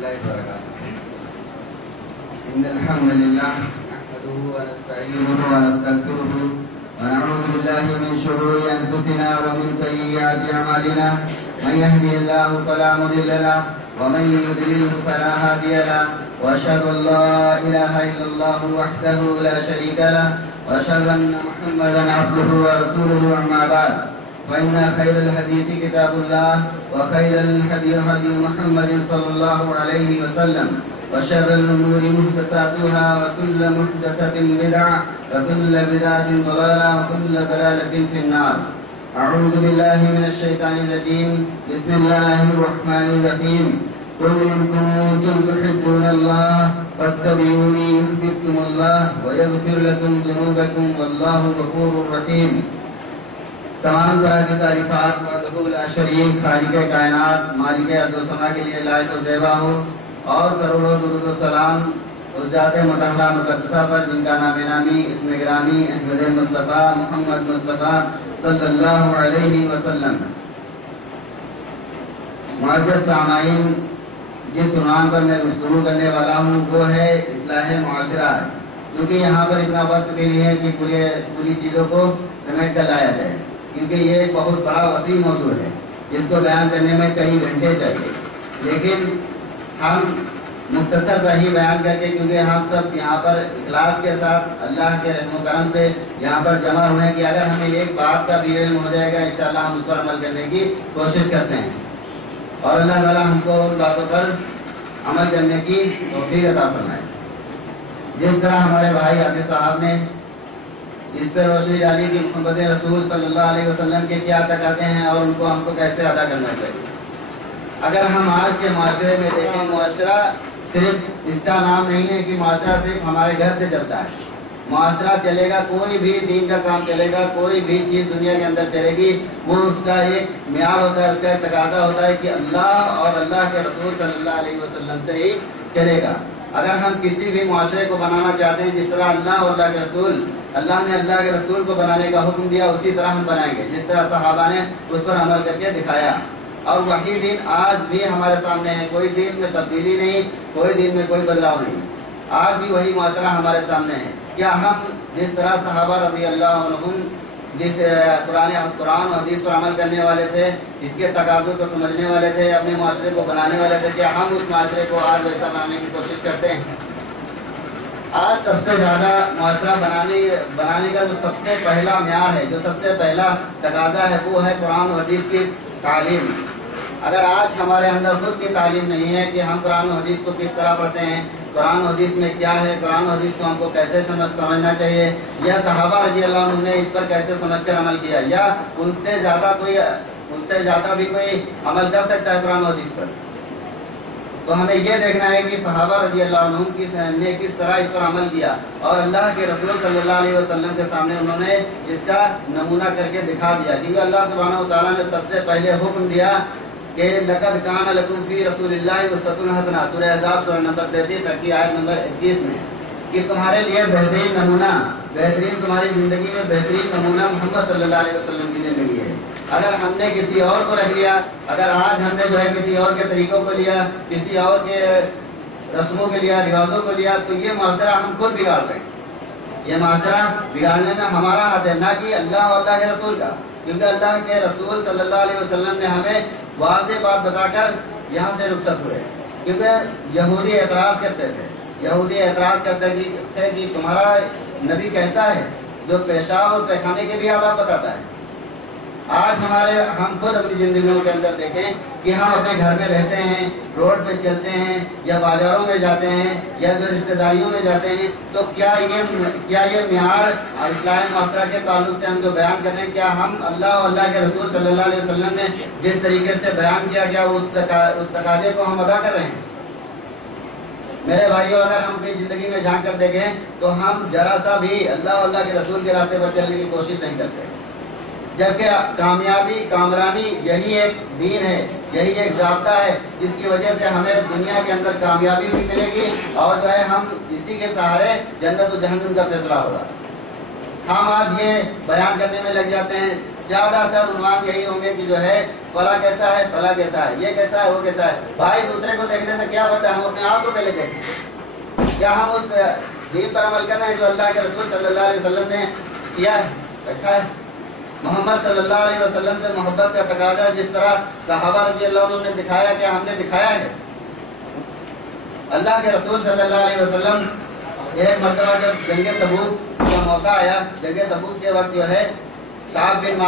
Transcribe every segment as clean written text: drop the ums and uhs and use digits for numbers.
الله وبركاته. إن الحمد لله نحمده ونستعينه ونستغفره ونعوذ بالله من شرور أنفسنا ومن سيئات أعمالنا. من يهده الله فلا مضل له ومن يضلل فلا هادي له. وأشهد أن لا إله إلا الله وحده لا شريك له وأشهد أن محمدا عبده ورسوله. أما بعد فإن خير الحديث كتاب الله وخير الهدي هدي محمد صلى الله عليه وسلم وشر الأمور محدثاتها وكل محدثة بدعة وكل بدعة ضلالة وكل ضلالة في النار. أعوذ بالله من الشيطان الرجيم. بسم الله الرحمن الرحيم. قل إن كنتم تحبون الله فاتبعوني يحببكم الله ويغفر لكم ذنوبكم والله غفور رحيم. تمام طرح کی تعریفات وحدہ لا شریک خالق کائنات مالک ارض و سما کے لیے لائق و زیبا ہو، اور کروڑوں درود و سلام اس ذات مطہرہ مقدسہ پر جن کا نام نامی اسم گرامی احمد مصطفیٰ محمد مصطفیٰ صلی اللہ علیہ وسلم. معزز سامعین، جس عنوان پر میں گفتگو کرنے والا ہوں وہ ہے اصلاح معاشرہ، کیونکہ یہاں پر اتنا وقت بھی نہیں ہے کہ پوری چیزوں کو سمیٹ کر لایا جائے، کیونکہ یہ ایک بہت بڑا وسیع موضوع ہے جس کو بیان کرنے میں کئی گھنٹے چاہیے. لیکن ہم مختصر سا ہی بیان کر کے، کیونکہ ہم سب یہاں پر اخلاص کے ساتھ اللہ کے رحم و کرم سے یہاں پر جمع ہوئے ہیں کہ اگر ہمیں ایک بات کا بھی علم ہو جائے گا انشاءاللہ ہم اس پر عمل کرنے کی کوشش کرتے ہیں، اور اللہ تعالیٰ ہم کو ان باتوں پر عمل کرنے کی توفیق عطا فرمائے. جس طرح ہمارے بھائی عادل صاحب نے اس پہ روشنی ڈالی کہ محمد رسول صلی اللہ علیہ وسلم کے کیا تقاضے ہیں اور ان کو ہم کو کیسے ادا کرنا چاہیے. اگر ہم آج کے معاشرے میں دیکھیں، معاشرہ صرف اس کا نام نہیں ہے کہ معاشرہ صرف ہمارے گھر سے چلتا ہے. معاشرہ چلے گا، کوئی بھی دین کا کام چلے گا، کوئی بھی چیز دنیا کے اندر چلے گی، وہ اس کا ایک معیار ہوتا ہے، اس کا ایک تقاضا ہوتا ہے کہ اللہ اور اللہ کے رسول صلی اللہ علیہ وسلم سے ہی چلے گا. اگر ہم کسی بھی معاشرے کو بنانا چاہتے ہیں جس طرح اللہ اور اللہ کے رسول، اللہ نے اللہ کے رسول کو بنانے کا حکم دیا، اسی طرح ہم بنائیں گے جس طرح صحابہ نے اس پر عمل کر کے دکھایا. اور وہی دین آج بھی ہمارے سامنے ہے، کوئی دین میں تبدیلی نہیں، کوئی دین میں کوئی بدلاؤ نہیں، آج بھی وہی معاشرہ ہمارے سامنے ہے. کیا ہم جس طرح صحابہ رضی اللہ عنہم جس قرآن و حدیث پر عمل کرنے والے تھے، اس کے تقاضوں کو سمجھنے والے تھے، اپنے معاشرے کو بنانے والے تھے، کیا ہم اس معاشرے کو آج ویسا بنانے کی کوشش کرتے ہیں؟ آج سب سے زیادہ معاشرہ بنانے کا جو سب سے پہلا معیار ہے، جو سب سے پہلا تقاضا ہے، وہ ہے قرآن و حدیث کی تعلیم. اگر آج ہمارے اندر خود کی تعلیم نہیں ہے کہ ہم قرآن و حدیث کو کس طرح پڑھتے ہیں، قرآن و حدیث میں کیا ہے، قرآن و حدیث کو ہم کو کیسے سمجھنا چاہیے، یا صحابہ رضی اللہ عنہ نے اس پر کیسے سمجھ کر عمل کیا، یا ان سے زیادہ بھی کوئی عمل کر سکتا ہے قرآن و حدیث پر، تو ہمیں یہ دیکھنا ہے کہ صحابہ رضی اللہ عنہ نے کس طرح اس پر عمل کیا، اور اللہ کے رسول صلی اللہ علیہ وسلم کے سامنے انہوں نے اس کا نمونہ کر کے دکھا دیا. کیونکہ اللہ سبحانہ و تعالیٰ نے سب سے پہلے حکم دیا کہ لقد کان لکم فی رسول اللہ اسوۃ حسنہ، سورہ احزاب سورہ نمبر 33 کی آیت نمبر 21 میں، کہ تمہارے لیے بہترین نمونہ، تمہاری زندگی میں بہترین نمونہ محمد صلی اللہ علیہ وسلم کی زندگی ہے. اگر ہم نے کسی اور کو رکھ لیا، اگر آج ہم نے جو ہے کسی اور کے طریقوں کو لیا، کسی اور کے رسموں کے لیا، رواجوں کو لیا، تو یہ معاشرہ ہم خود بگاڑ رہے ہیں. یہ معاشرہ بگاڑنے میں ہمارا ہاتھ ہے، نہ کہ اللہ اور اللہ کے رسول کا. کیونکہ اللہ کے رسول صلی اللہ علیہ وسلم نے ہمیں واضح بات بتا کر یہاں سے رخصت ہوئے. کیونکہ یہودی اعتراض کرتے تھے کہ تمہارا نبی کہتا ہے جو پیشاب اور پیخانے کے بھی آداب بتاتا ہے. آج ہم خود اپنی زندگیوں کے اندر دیکھیں کہ ہم اپنے گھر میں رہتے ہیں، روڈ پہ چلتے ہیں، یا بازاروں میں جاتے ہیں، یا جو رشتہ داریوں میں جاتے ہیں، تو کیا یہ معیار اصلاح معاشرہ کے تعلق سے ہم جو بیان کر رہے ہیں، کیا ہم اللہ اور اللہ کے رسول صلی اللہ علیہ وسلم نے جس طریقے سے بیان کیا کیا اس تقاضے کو ہم ادا کر رہے ہیں؟ میرے بھائیوں، اگر ہم اپنی زندگی میں جھانک کر دیکھیں تو ہم ذرا سا بھی اللہ اور اللہ کے رسول کے راستے پر چلنے کی کوشش نہیں کرتے. جبکہ کامیابی، کامرانی یہی ایک دین ہے، یہی ایک ضابطہ ہے جس کی وجہ سے ہمیں دنیا کے اندر کامیابی بھی ملے گی، اور جو ہے ہم اسی کے سہارے جنت و جہنم کا فیصلہ ہوگا. ہم آج یہ بیان کرنے میں لگ جاتے ہیں، زیادہ تر عنوان یہی ہوں گے کہ جو ہے فلاں کیسا ہے، فلاں کیسا ہے، یہ کیسا ہے، وہ کیسا ہے. بھائی دوسرے کو دیکھنے سے کیا کیا پتہ ہم اپنے آپ کو پہلے دیکھیں، کیا ہم اس دین پر عمل کر رہے ہیں جو اللہ کے رسول صلی اللہ علیہ وسلم نے کیا ہے، رکھا ہے؟ محمد صلی اللہ علیہ وسلم سے محبت کا تقاضا جس طرح صحابہ رضی اللہ عنہ نے دکھایا، کیا ہم نے دکھایا ہے؟ اللہ کے رسول صلی اللہ علیہ وسلم ایک مرتبہ جب جنگ تبوک کا موقع آیا، جنگ تبوک کے وقت جو ہے کعب بن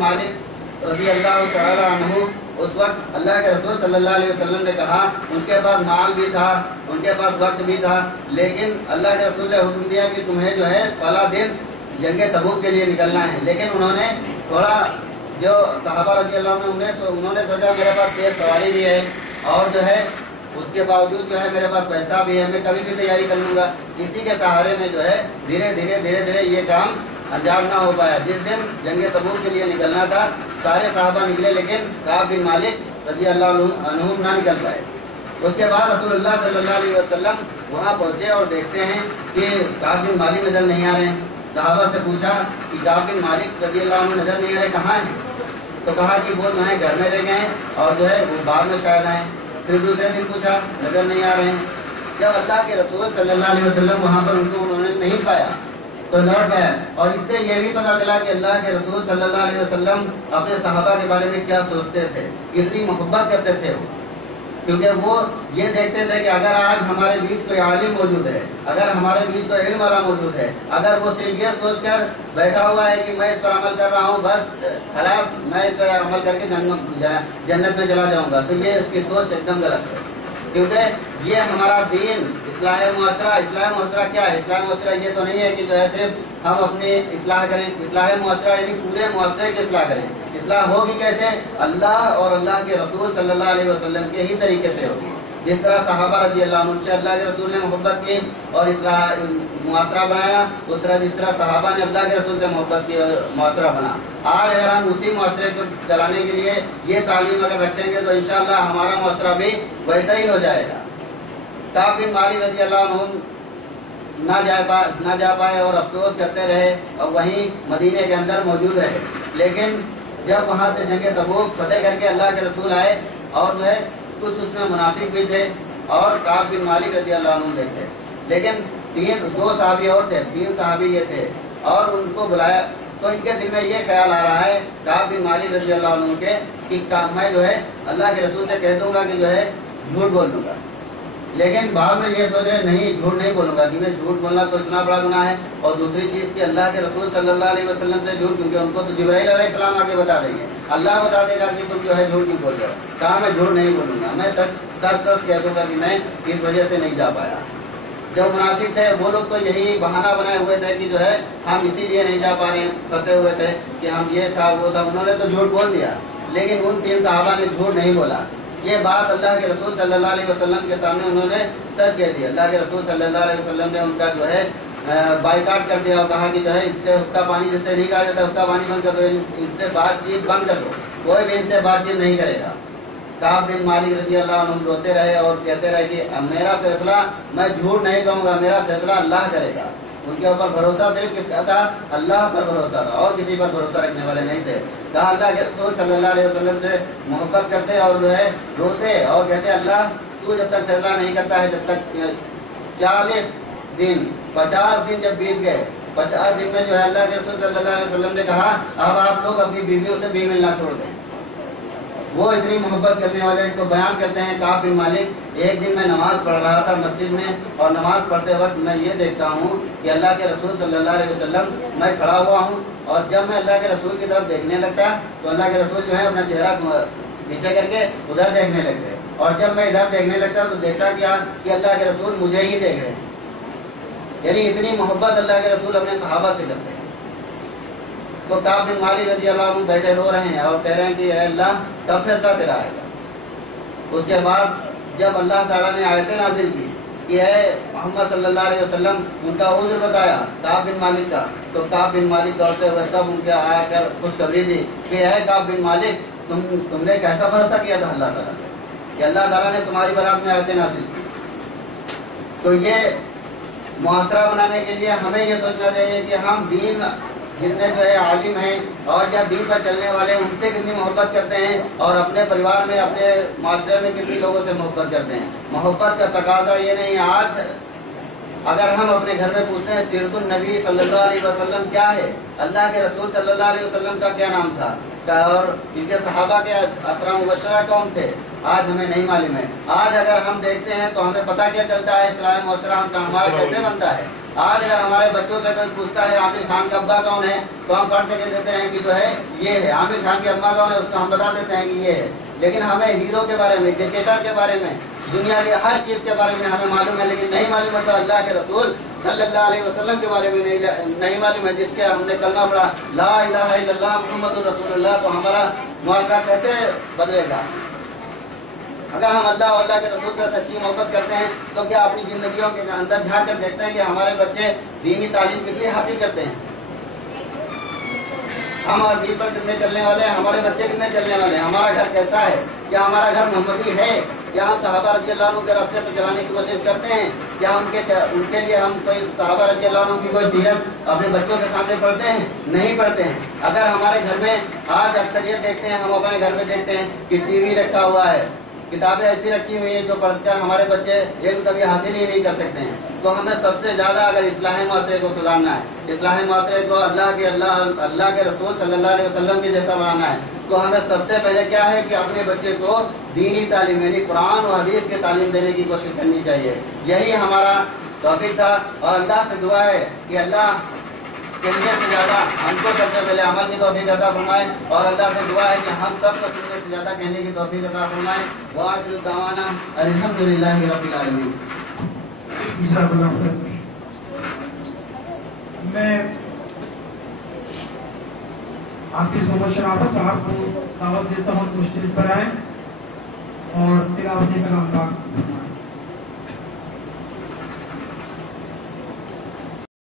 مالک رضی اللہ تعالی عنہ، اس وقت اللہ کے رسول صلی اللہ علیہ وسلم نے کہا، ان کے پاس مال بھی تھا، ان کے پاس وقت بھی تھا، لیکن اللہ کے رسول نے حکم دیا کہ تمہیں جو ہے فلاں دن جنگ تبوک کے لیے نکلنا ہے، لیکن انہوں نے تھوڑا جو صحابہ رضی اللہ عنہ انہوں نے سوچا میرے پاس تیز سواری بھی ہے اور جو ہے اس کے باوجود جو ہے میرے پاس پیسہ بھی ہے، میں کبھی بھی تیاری کر لوں گا، اسی کے سہارے میں جو ہے دھیرے دھیرے یہ کام انجام نہ ہو پایا۔ جس دن جنگ تبوک کے لیے نکلنا تھا سارے صحابہ نکلے، لیکن کعب بن مالک رضی اللہ عنہ نہ نکل پائے۔ اس کے بعد رسول اللہ صلی اللہ علیہ وسلم وہاں پہنچے اور دیکھتے ہیں کہ کعب بن مالک نظر نہیں آ رہے ہیں۔ صحابہ سے پوچھا کہ کعب بن مالک رضی اللہ عنہ نظر نہیں آ رہے، کہاں ہیں؟ تو کہا کہ وہ جو ہے گھر میں رہ گئے ہیں اور جو ہے وہ بعد میں شاید آئے۔ پھر دوسرے دن پوچھا، نظر نہیں آ رہے ہیں۔ جب اللہ کے رسول صلی اللہ علیہ وسلم وہاں پر انہوں نے نہیں پایا تو لوٹ گیا، اور اس سے یہ بھی پتا چلا کہ اللہ کے رسول صلی اللہ علیہ وسلم اپنے صحابہ کے بارے میں کیا سوچتے تھے، کتنی محبت کرتے تھے وہ، کیونکہ وہ یہ دیکھتے تھے کہ اگر آج ہمارے بیچ کوئی عالم موجود ہے، اگر ہمارے بیچ کوئی علم والا موجود ہے، اگر وہ صرف یہ سوچ کر بیٹھا ہوا ہے کہ میں اس پر عمل کر رہا ہوں، بس حالات میں اس پر عمل کر کے جنت میں چلا جاؤں گا، تو یہ اس کی سوچ ایک دم غلط ہے، کیونکہ یہ ہمارا دین اصلاح معاشرہ کیا ہے؟ اصلاح معاشرہ یہ تو نہیں ہے کہ جو ہے صرف ہم اپنی اصلاح کریں، اصلاح معاشرہ یعنی پورے معاشرے کی اصلاح کریں۔ اصلاح ہوگی کیسے؟ اللہ اور اللہ کے رسول صلی اللہ علیہ وسلم کے ہی طریقے سے ہوگی، جس طرح صحابہ رضی اللہ عنہ سے اللہ کے رسول نے محبت کی اور اصلاح معاشرہ بنایا، اس طرح جس طرح صحابہ نے اللہ کے رسول سے محبت کی اور معاشرہ بنا۔ آج اگر ہم اسی معاشرے کو چلانے کے لیے یہ تعلیم اگر رکھیں گے تو انشاءاللہ ہمارا معاشرہ بھی ویسا ہی ہو جائے گا۔ کعب بن مالک رضی اللہ عنہ نہ جا پائے اور افسوس کرتے رہے اور وہیں مدینے کے اندر موجود رہے، لیکن جب وہاں سے جنگ تبوک فتح کر کے اللہ کے رسول آئے اور جو ہے کچھ اس میں منافق بھی تھے اور کعب بن مالک رضی اللہ عنہ تھے، لیکن دو صحابی اور تھے، 3 صحابی یہ تھے، اور ان کو بلایا تو ان کے دل میں یہ خیال آ رہا ہے کعب بن مالک رضی اللہ عنہ کے کہ میں جو ہے اللہ کے رسول سے کہہ دوں گا کہ جو ہے جھوٹ بول دوں گا، لیکن بعد میں یہ سوچ رہے نہیں جھوٹ نہیں بولوں گا، کیونکہ جھوٹ بولنا تو اتنا بڑا گناہ ہے، اور دوسری چیز کہ اللہ کے رسول صلی اللہ علیہ وسلم سے جھوٹ، کیونکہ ان کو تو جبرائیل علیہ السلام آ کے بتا دیں گے، اللہ بتا دے گا کہ تم جو ہے جھوٹ نہیں بول رہے، کہا میں جھوٹ نہیں بولوں گا، میں سچ کہہ دوں گا کہ میں اس وجہ سے نہیں جا پایا۔ جو منافق تھے وہ لوگ تو یہی بہانہ بنائے ہوئے تھے کہ جو ہے ہم اسی لیے نہیں جا پا رہے ہیں، پھنسے ہوئے تھے کہ ہم یہ تھا وہ تھا، انہوں نے تو جھوٹ بول دیا، لیکن ان 3 صحابہ نے جھوٹ نہیں بولا۔ یہ بات اللہ کے رسول صلی اللہ علیہ وسلم کے سامنے انہوں نے سچ کہہ دی۔ اللہ کے رسول صلی اللہ علیہ وسلم نے ان کا جو ہے بائیکاٹ کر دیا اور کہا کہ جو ہے اس سے اس کا پانی جس سے نہیں کہا جاتا اس کا پانی بند کر دو، اس سے بات چیت بند کر دو، کوئی بھی ان سے بات چیت نہیں کرے گا۔ کعب بن مالک رضی اللہ عنہ روتے رہے اور کہتے رہے کہ میرا فیصلہ میں جھوٹ نہیں کہوں گا، میرا فیصلہ اللہ کرے گا۔ ان کے اوپر بھروسہ صرف کس کا تھا؟ اللہ پر بھروسہ تھا، اور کسی پر بھروسہ رکھنے والے نہیں تھے۔ کہا اللہ کے رسول صلی اللہ علیہ وسلم سے محبت کرتے اور جو ہے روتے اور کہتے اللہ تو جب تک فیصلہ نہیں کرتا ہے، جب تک 40 دن 50 دن جب بیت گئے، 50 دن میں جو ہے اللہ کے رسول صلی اللہ علیہ وسلم نے کہا اب آپ لوگ اپنی بیویوں سے بھی ملنا چھوڑ دیں۔ وہ اتنی محبت کرنے والے کو بیان کرتے ہیں کعب بن مالک، ایک دن میں نماز پڑھ رہا تھا مسجد میں، اور نماز پڑھتے وقت میں یہ دیکھتا ہوں کہ اللہ کے رسول صلی اللہ علیہ وسلم میں کھڑا ہوا ہوں، اور جب میں اللہ کے رسول کی طرف دیکھنے لگتا تو اللہ کے رسول جو ہے اپنا چہرہ نیچے کر کے ادھر دیکھنے لگتے، اور جب میں ادھر دیکھنے لگتا تو دیکھا کیا کہ اللہ کے رسول مجھے ہی دیکھ رہے ہیں، یعنی اتنی محبت اللہ کے رسول اپنے صحابہ سے کرتے ہیں۔ تو کعب بن مالک رضی اللہ عنہ بیٹھے رو رہے ہیں اور کہہ رہے ہیں کہ اے اللہ کب فیصلہ تیرا آئے گا۔ اس کے بعد جب اللہ تعالیٰ نے آیتیں نازل کی کہ اے محمد صلی اللہ علیہ وسلم ان کا عذر بتایا کعب بن مالک کا، تو کعب بن مالک دوڑتے ہوئے سب ان کے آیا کر خوشخبری دی کہ اے کعب بن مالک تم نے کیسا بھروسہ کیا تھا اللہ تعالیٰ سے کہ اللہ تعالیٰ نے تمہاری برات میں آیتیں نازل کی۔ تو یہ معاشرہ بنانے کے لیے ہمیں یہ سوچنا چاہیے کہ ہم دین جتنے جو ہے عالم ہیں اور یا دین پر چلنے والے ان سے کتنی محبت کرتے ہیں اور اپنے پریوار میں اپنے معاشرے میں کتنی لوگوں سے محبت کرتے ہیں. محبت کا تقاضا یہ نہیں. آج اگر ہم اپنے گھر میں پوچھتے ہیں سیرت النبی صلی اللہ علیہ وسلم کیا ہے, اللہ کے رسول صلی اللہ علیہ وسلم کا کیا نام تھا اور ان کے صحابہ کے عشرہ مبشرہ کون تھے, آج ہمیں نہیں معلوم ہے. آج اگر ہم دیکھتے ہیں تو ہمیں پتہ کیا چلتا ہے اسلام معاشرہ ہمارا کیسے بنتا ہے. آج اگر ہمارے بچوں سے کوئی پوچھتا ہے عامر خان کا ابا کون ہے تو ہم پڑھ کے دیتے ہیں کہ جو ہے یہ ہے. عامر خان کی اماں کون ہے اس کو ہم بتا دیتے ہیں کہ یہ ہے. لیکن ہمیں ہیرو کے بارے میں, کرکٹر کے بارے میں, دنیا کی ہر چیز کے بارے میں ہمیں معلوم ہے, لیکن نہیں معلوم ہے تو اللہ کے رسول صلی اللہ علیہ وسلم کے بارے میں نہیں معلوم ہے, جس کے ہم نے کلمہ پڑھا لا الہ الا اللہ محمد رسول اللہ, تو ہمارا معاشرہ کیسے بدلے گا؟ اگر ہم اللہ اور اللہ کے رسول سے سچی محبت کرتے ہیں تو کیا اپنی زندگیوں کے اندر جھانک کر دیکھتے ہیں کہ ہمارے بچے دینی تعلیم کتنی حاصل کرتے ہیں؟ ہم دین پر کتنے چلنے والے ہیں, ہمارے بچے کتنے چلنے والے ہیں, ہمارا گھر کیسا ہے, کیا ہمارا گھر محمدی ہے, کیا ہم صحابہ رضی اللہ عنہ کے راستے پر چلانے کی کوشش کرتے ہیں, کیا ان کے لیے ہم کوئی صحابہ رضی اللہ عنہ کی کوئی سیرت اپنے بچوں کے سامنے پڑھتے ہیں؟ نہیں پڑھتے ہیں. اگر ہمارے گھر میں آج اکثریت دیکھتے ہیں, ہم اپنے گھر میں دیکھتے ہیں کہ ٹی وی رکھا ہوا ہے, کتابیں ایسی رکھی ہوئی ہیں جو پڑھ کر ہمارے بچے علم کبھی حاصل ہی نہیں کر سکتے ہیں. تو ہمیں سب سے زیادہ اگر اصلاح معاشرے کو سدھارنا ہے, اصلاح معاشرے کو اللہ کے رسول صلی اللہ علیہ وسلم کے جیسا بنانا ہے, تو ہمیں سب سے پہلے کیا ہے کہ اپنے بچے کو دینی تعلیم یعنی قرآن و حدیث کی تعلیم دینے کی کوشش کرنی چاہیے. یہی ہمارا توفیق تھا اور اللہ سے دعا ہے کہ اللہ کہنے سے زیادہ ہم کو سب سے پہلے عمل کی توفیق عطا فرمائے, اور اللہ سے دعا ہے کہ ہم سب کو سننے سے زیادہ کہنے کی توفیق عطا فرمائے. وآخر دعوانا الحمدللہ رب العالمین. میں حافظ محمد شرافت صاحب کو دعوت دیتا ہوں کہ مشکل پر آئیں اور تلاوت کلام پاک